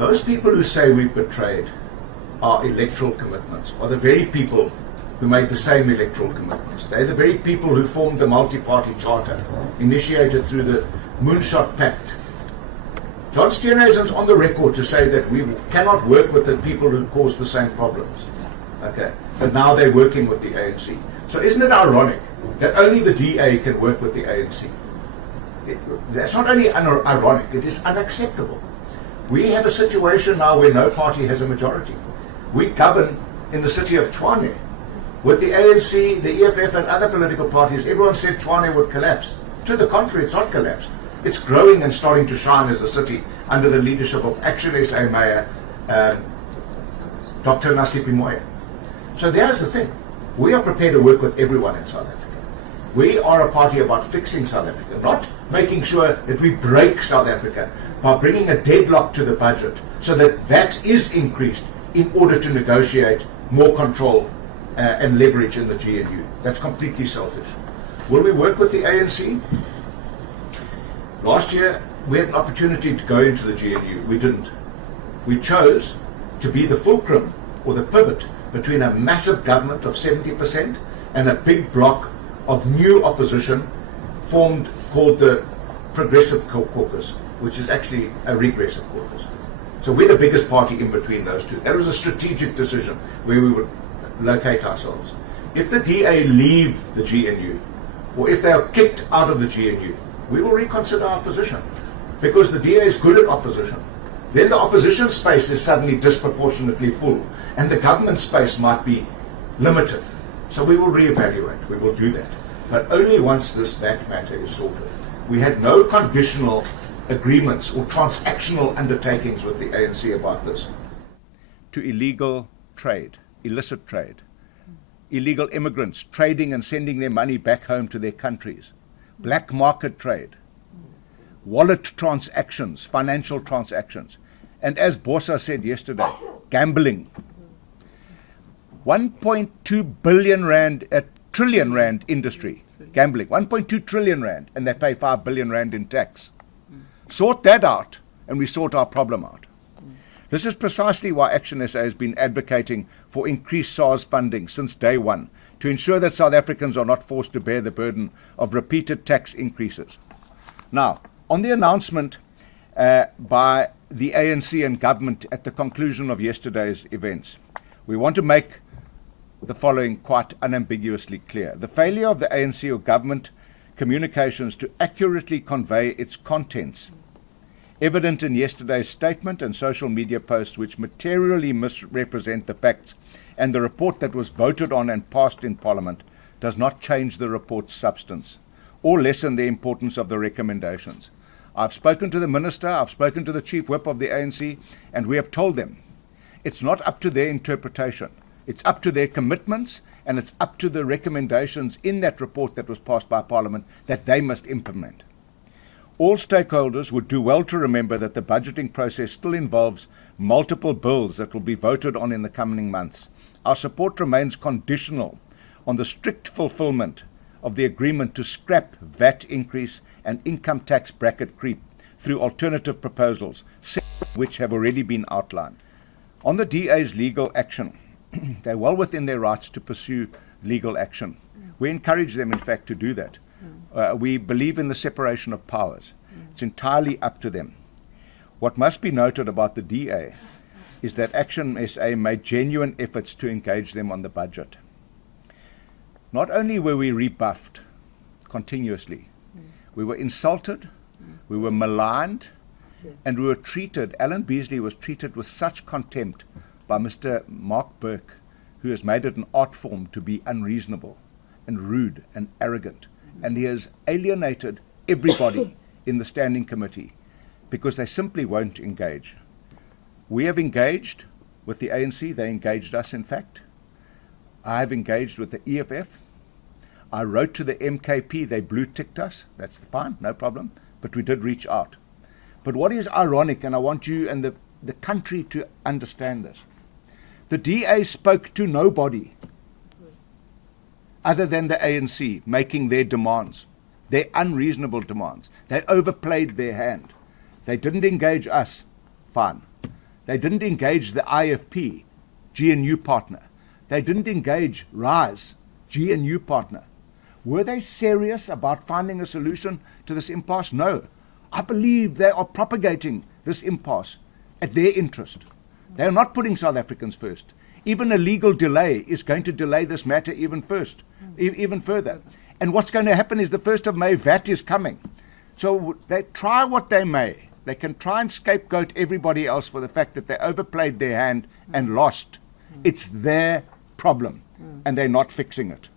Those people who say we've betrayed our electoral commitments are the very people who made the same electoral commitments. They're the very people who formed the multi-party charter, initiated through the Moonshot Pact. John Steenhuisen's on the record to say that we cannot work with the people who caused the same problems. Okay, but now they're working with the ANC. So isn't it ironic that only the DA can work with the ANC? That's not only ironic, it is unacceptable. We have a situation now where no party has a majority. We govern in the city of Tshwane. With the ANC, the EFF and other political parties, everyone said Tshwane would collapse. To the contrary, it's not collapsed. It's growing and starting to shine as a city under the leadership of ActionSA Mayor Dr. Nasipi Moya. So there's the thing. We are prepared to work with everyone in South Africa. We are a party about fixing South Africa, not making sure that we break South Africa by bringing a deadlock to the budget so that that is increased in order to negotiate more control and leverage in the GNU. That's completely selfish. Will we work with the ANC? Last year, we had an opportunity to go into the GNU. We didn't. We chose to be the fulcrum or the pivot between a massive government of 70% and a big bloc of new opposition formed called the Progressive Caucus, which is actually a regressive caucus. So we're the biggest party in between those two. That was a strategic decision where we would locate ourselves. If the DA leave the GNU, or if they are kicked out of the GNU, we will reconsider our position, because the DA is good at opposition. Then the opposition space is suddenly disproportionately full, and the government space might be limited. So we will reevaluate. We will do that. But only once that matter is sorted. We had no conditional agreements or transactional undertakings with the ANC about this. To illegal trade, illicit trade, illegal immigrants trading and sending their money back home to their countries, black market trade, wallet transactions, financial transactions, and as Bosa said yesterday, gambling. 1.2 billion rand, a trillion rand industry, gambling, 1.2 trillion rand, and they pay 5 billion rand in tax. Sort that out, and we sort our problem out. This is precisely why ActionSA has been advocating for increased SARS funding since day one, to ensure that South Africans are not forced to bear the burden of repeated tax increases. Now, on the announcement by the ANC and government at the conclusion of yesterday's events, we want to make the following quite unambiguously clear. The failure of the ANC or government communications to accurately convey its contents, evident in yesterday's statement and social media posts which materially misrepresent the facts, and the report that was voted on and passed in Parliament, does not change the report's substance or lessen the importance of the recommendations. I've spoken to the Minister, I've spoken to the Chief Whip of the ANC, and we have told them it's not up to their interpretation. It's up to their commitments, and it's up to the recommendations in that report that was passed by Parliament that they must implement. All stakeholders would do well to remember that the budgeting process still involves multiple bills that will be voted on in the coming months. Our support remains conditional on the strict fulfillment of the agreement to scrap VAT increase and income tax bracket creep through alternative proposals, which have already been outlined. On the DA's legal action, they're well within their rights to pursue legal action. We encourage them, in fact, to do that. We believe in the separation of powers. It's entirely up to them. What must be noted about the DA is that ActionSA made genuine efforts to engage them on the budget. Not only were we rebuffed continuously, we were insulted, we were maligned, and we were treated, Alan Beasley was treated with such contempt by Mr. Mark Burke, who has made it an art form to be unreasonable and rude and arrogant. And he has alienated everybody in the standing committee because they simply won't engage. We have engaged with the ANC. They engaged us, in fact. I have engaged with the EFF. I wrote to the MKP. They blue-ticked us. That's fine, no problem. But we did reach out. But what is ironic, and I want you and the country to understand this, the DA spoke to nobody other than the ANC making their demands, their unreasonable demands. They overplayed their hand. They didn't engage us. Fine. They didn't engage the IFP, GNU partner. They didn't engage RISE, GNU partner. Were they serious about finding a solution to this impasse? No. I believe they are propagating this impasse at their interest. They are not putting South Africans first. Even a legal delay is going to delay this matter even further. And what's going to happen is the 1st of May, VAT is coming. So they try what they may. They can try and scapegoat everybody else for the fact that they overplayed their hand and lost. It's their problem, and they're not fixing it.